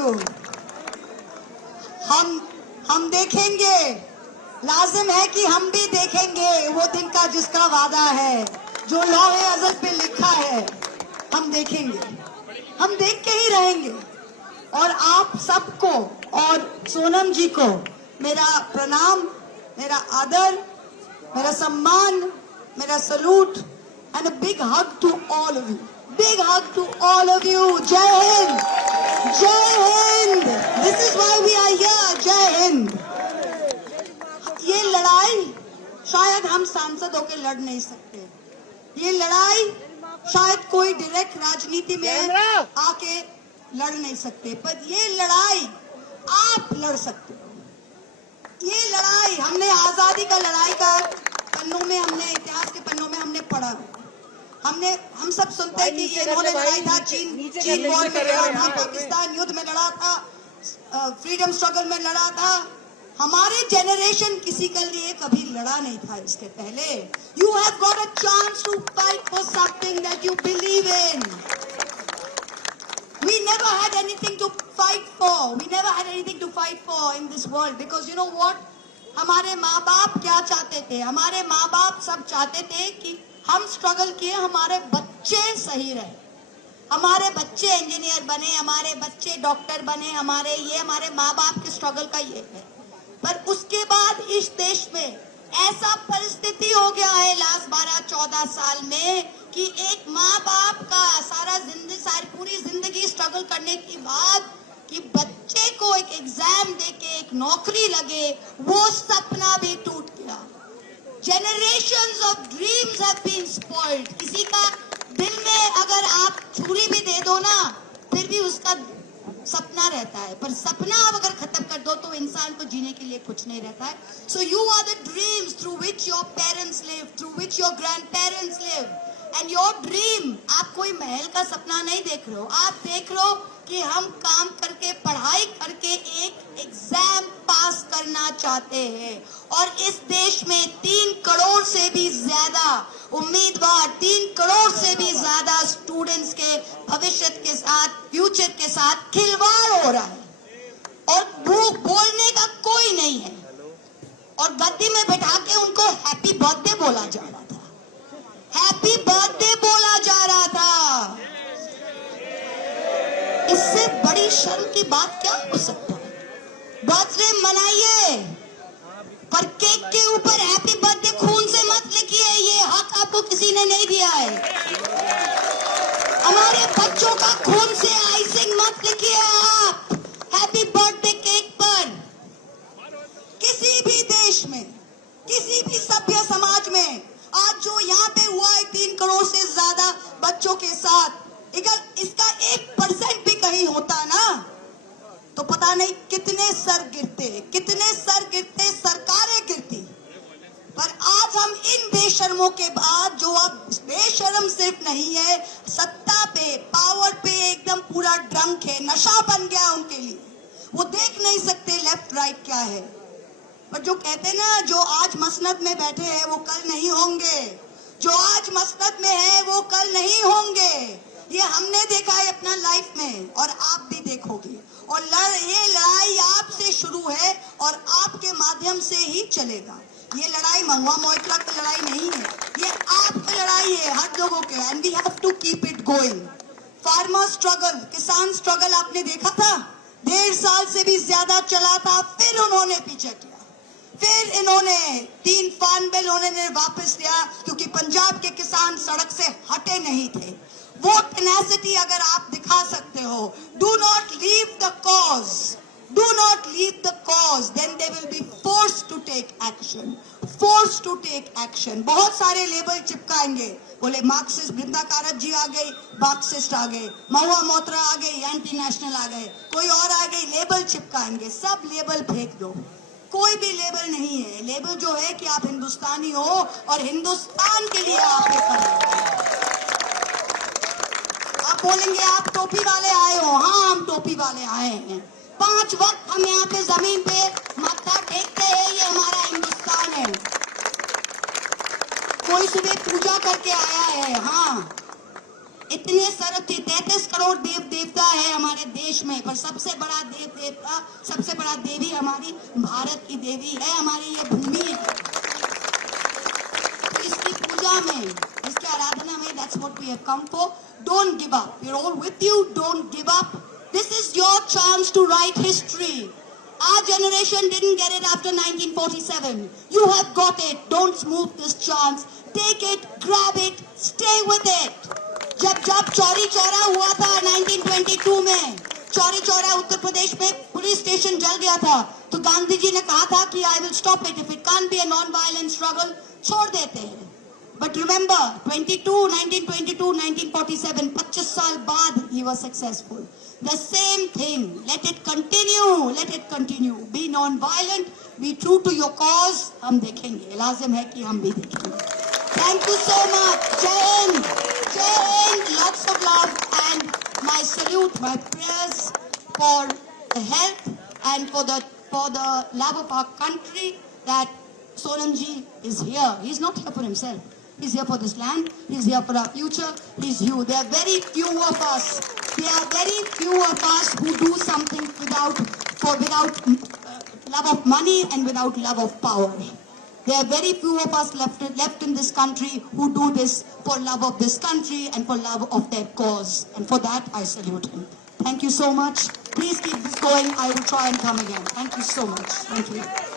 You. हम देखेंगे, लाजिम है कि हम भी देखेंगे वो दिन का जिसका वादा है, जो लौहे अज़ल पे लिखा है। हम देखेंगे, हम देख के ही रहेंगे। और आप सबको और सोनम जी को मेरा प्रणाम, मेरा आदर, मेरा सम्मान, मेरा salute and a big hug to all of you. Big hug to all of you. जय हिंद, जय Hind. This is why we are here. जय हिंद। ये लड़ाई शायद हम सांसद होकर लड़ नहीं सकते, ये लड़ाई शायद कोई डायरेक्ट राजनीति में आके लड़ नहीं सकते, पर ये लड़ाई आप लड़ सकते हो। ये लड़ाई हमने आजादी का लड़ाई का पन्नों में, हमने इतिहास के पन्नों में हमने पढ़ा। हम सब सुनते हैं कि ये इन्होंने लड़ाई था, चीन वॉर में लड़ा था, पाकिस्तान युद्ध में लड़ा था, फ्रीडम स्ट्रगल में लड़ा था। हमारे जेनरेशन किसी के लिए कभी लड़ा नहीं था इसके पहले। You have got a chance to fight for something that you believe in. We never had anything to fight for. We never had anything to fight for in this world. Because you know what? हमारे माँ बाप क्या चाहते थे? हमारे माँ बाप सब चाहते थे कि हम स्ट्रगल किए, हमारे बच्चे सही रहे, हमारे बच्चे इंजीनियर बने, हमारे बच्चे डॉक्टर बने, हमारे माँ बाप के स्ट्रगल का ये है। पर उसके बाद इस देश में ऐसा परिस्थिति हो गया है लास्ट 12-14 साल में कि एक माँ बाप का सारी पूरी जिंदगी स्ट्रगल करने के बाद कि बच्चे को एक एग्जाम देके एक नौकरी लगे, वो सपना भी टूट गया। Generations of dreams have been spoiled. किसी का दिल में अगर आप छुरी भी दे दो ना, फिर भी उसका सपना रहता है, पर सपना आप अगर खत्म कर दो तो इंसान को जीने के लिए कुछ नहीं रहता है। So you are the dreams through which your parents live, through which your grandparents live, and your dream, आप कोई महल का सपना नहीं देख रहे हो, आप देख रहे हो कि हम काम करके, पढ़ाई करके एक एग्जाम पास करना चाहते हैं। और इस देश में 3 करोड़ से भी ज्यादा उम्मीदवार, 3 करोड़ से भी ज्यादा स्टूडेंट्स के भविष्य के साथ, फ्यूचर के साथ खिलवाड़ हो रहा है और भूख बोलने का कोई नहीं है। और गद्दी में बैठा के उनको हैप्पी बर्थडे बोला जा रहा था, हैप्पी बर्थडे बोला जा रहा था। इससे बड़ी शर्म की बात क्या हो सकता है? बर्थडे मनाइए, पर केक के ऊपर हैप्पी बर्थडे खून से मत लिखिए, ये हक आपको किसी ने नहीं दिया है। हमारे बच्चों का खून से आइसिंग मत लिखिए आप हैप्पी बर्थडे केक पर। किसी भी देश में, किसी भी सभ्य समाज में आज जो यहाँ पे हुआ है 3 करोड़ से ज्यादा बच्चों के साथ, अगर इसका 1% भी कहीं होता ना तो पता नहीं कितने सर गिरते, कितने सर गिरते, सरकारें गिरती। पर आज हम इन बेशर्मों के बाद, जो अब बेशर्म सिर्फ नहीं है, सत्ता पे, पावर पे एकदम पूरा ड्रंक है, नशा बन गया उनके लिए, वो देख नहीं सकते लेफ्ट राइट क्या है। पर जो कहते ना, जो आज मसनद में बैठे हैं वो कल नहीं होंगे, जो आज मसनद में है वो कल नहीं होंगे। ये हमने देखा है अपना लाइफ में और आप भी देखोगे। और ये लड़ाई आपसे शुरू है और आपके माध्यम से ही चलेगा। ये लड़ाई महुआ मोइत्रा की लड़ाई नहीं है, ये आपकी लड़ाई है, हर लोगों के। And we have to keep it going. Farmer struggle, किसान स्ट्रगल आपने देखा था, 1.5 साल से भी ज्यादा चला था, फिर उन्होंने पीछे किया, फिर इन्होंने 3 फार्म बिल उन्होंने वापस लिया क्योंकि पंजाब के किसान सड़क से हटे नहीं थे। वो टेनेसिटी अगर आप दिखा सकते हो, do not leave the cause, do not leave the cause, then they will be forced to take action, forced to take action. बहुत सारे लेबल चिपकाएंगे, बोले मार्क्सिस्ट, बृंदा कारत जी आ गई, मार्क्सिस्ट आ गए, महुआ मोइत्रा आ गई, एंटी नेशनल आ गए, कोई और आ गई, लेबल चिपकाएंगे। सब लेबल फेंक दो, कोई भी लेबल नहीं है। लेबल जो है कि आप हिंदुस्तानी हो और हिंदुस्तान के लिए आप ये कर रहे हो। आप बोलेंगे आप टोपी वाले आए हो, हाँ हम टोपी वाले आए हैं। 5 वक्त हम यहाँ पे जमीन पे माथा टेकते हैं, ये हमारा हिंदुस्तान है। कोई सुबह पूजा करके आया है, हाँ इतने सारे 33 करोड़ देव देवता है हमारे देश में, पर सबसे बड़ा देव देवता, सबसे बड़ा देवी हमारी भारत की देवी है, हमारी ये भूमि है। तो इसकी पूजा में, इसकी आराधना में, that's what we have come for. Don't give up. We're all with you. Don't give up. This is your chance to write history. Our generation didn't get it after 1947. You have got it. Don't smooth this chance. Take it, grab it, stay with it. जब चौरी चौरा हुआ था 1922 में, चौरी चौरा उत्तर प्रदेश में police station जल गया था, तो गांधी जी ने कहा था कि I will stop it, if it can't be a non violent struggle छोड़ देते हैं। बट रिमेंबर 1922, 1947, 25 साल बाद ही was successful. The same thing, let it continue, be non violent, be true to your cause. हम देखेंगे, लाजिम है कि हम भी देखेंगे। Thank you so much. Jai Hind. Jai Hind. Lots of love and my salute, my prayers for the health and for the love of our country, that Sonam ji is here. He's not here for himself. He's here for this land. He's here for our future. He's you. There are very few of us. There are very few of us who do something without love of money and without love of power. There are very few of us left in this country who do this for love of this country and for love of their cause. And for that, I salute him. Thank you so much. Please keep this going. I will try and come again. Thank you so much. Thank you.